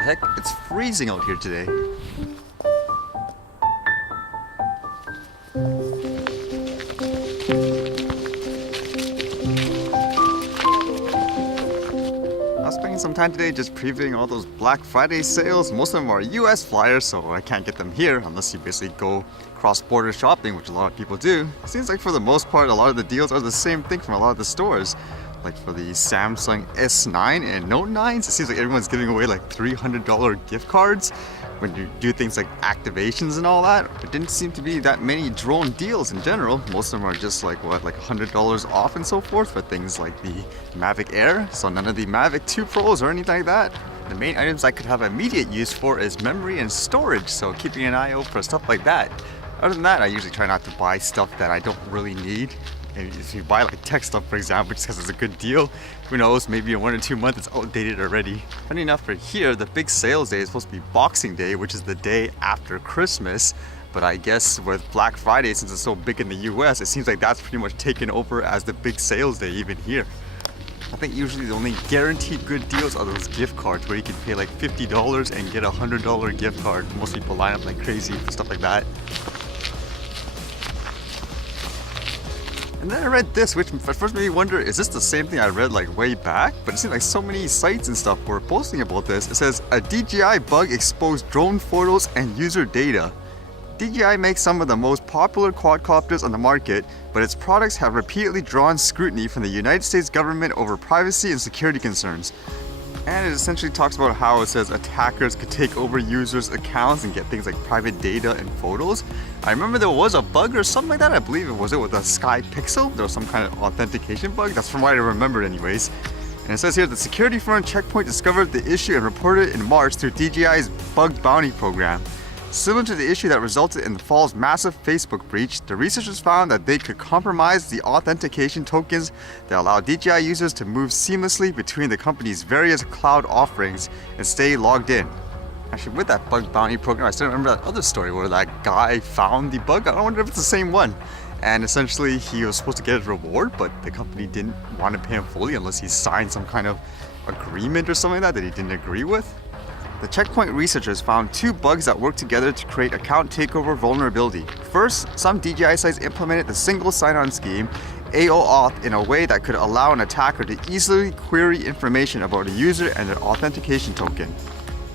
heck? It's freezing out here today. I was spending some time today just previewing all those Black Friday sales. Most of them are US flyers, so I can't get them here unless you basically go cross-border shopping, which a lot of people do. It seems like for the most part, a lot of the deals are the same thing from a lot of the stores. Like for the Samsung S9 and Note 9s, it seems like everyone's giving away like $300 gift cards when you do things like activations and all that. There didn't seem to be that many drone deals in general. Most of them are just like what, like $100 off and so forth for things like the Mavic Air. So none of the Mavic 2 Pros or anything like that. The main items I could have immediate use for is memory and storage, so keeping an eye out for stuff like that. Other than that, I usually try not to buy stuff that I don't really need. And if you buy like tech stuff, for example, just because it's a good deal, who knows, maybe in 1 or 2 months it's outdated already. Funny enough, for here, the big sales day is supposed to be Boxing Day, which is the day after Christmas. But I guess with Black Friday, since it's so big in the US, it seems like that's pretty much taken over as the big sales day even here. I think usually the only guaranteed good deals are those gift cards where you can pay like $50 and get a $100 gift card. Most people line up like crazy for stuff like that. And then I read this, which at first made me wonder, is this the same thing I read like way back? But it seems like so many sites and stuff were posting about this. It says, a DJI bug exposed drone photos and user data. DJI makes some of the most popular quadcopters on the market, but its products have repeatedly drawn scrutiny from the United States government over privacy and security concerns. And it essentially talks about how it says attackers could take over users' accounts and get things like private data and photos. I remember there was a bug or something like that. I believe it was with a Sky Pixel. There was some kind of authentication bug. That's from what I remember anyways. And it says here, the security firm Check Point discovered the issue and reported it in March through DJI's bug bounty program. Similar to the issue that resulted in the fall's massive Facebook breach, the researchers found that they could compromise the authentication tokens that allow DJI users to move seamlessly between the company's various cloud offerings and stay logged in. Actually, with that bug bounty program, I still remember that other story where that guy found the bug. I wonder if it's the same one. And essentially, he was supposed to get a reward, but the company didn't want to pay him fully unless he signed some kind of agreement or something like that he didn't agree with. The Check Point researchers found 2 bugs that work together to create account takeover vulnerability. First, some DJI sites implemented the single sign-on scheme, AOAuth, in a way that could allow an attacker to easily query information about a user and their authentication token.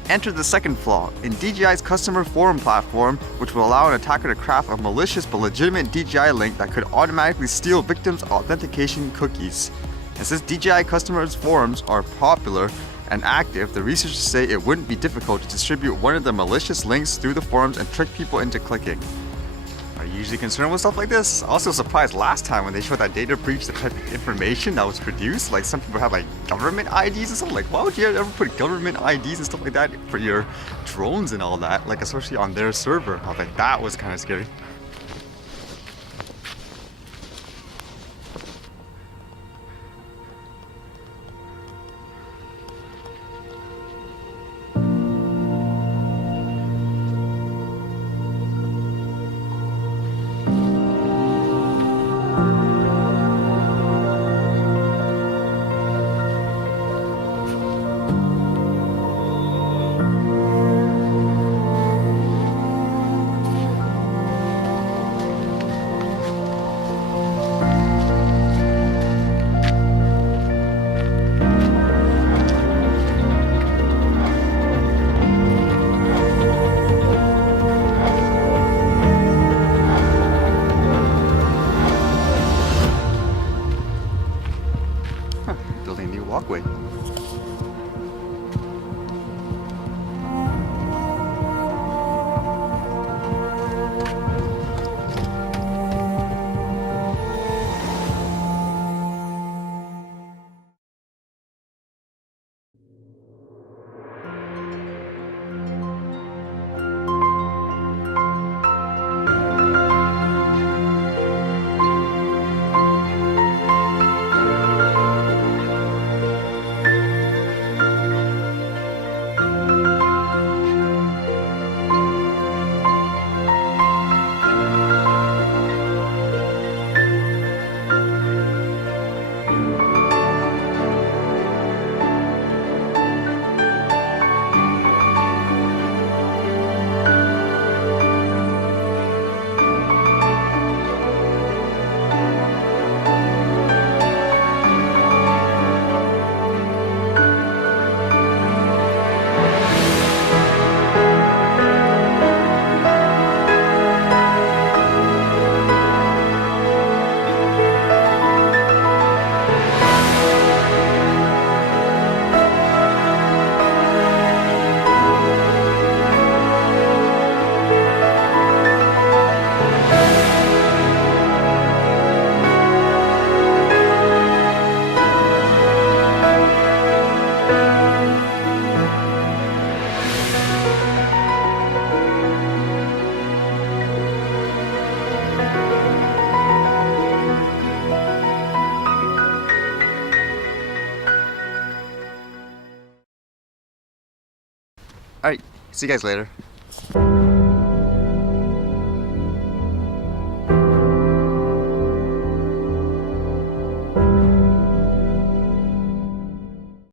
Enter the second flaw in DJI's customer forum platform, which will allow an attacker to craft a malicious but legitimate DJI link that could automatically steal victims' authentication cookies. And since DJI customers' forums are popular and active, the researchers say it wouldn't be difficult to distribute one of the malicious links through the forums and trick people into clicking. Are you usually concerned with stuff like this? I was also surprised last time when they showed that data breach, the type of information that was produced. Like some people have like government IDs and stuff. Like why would you ever put government IDs and stuff like that for your drones and all that? Like especially on their server. I was like, that was kind of scary. Alright, see you guys later.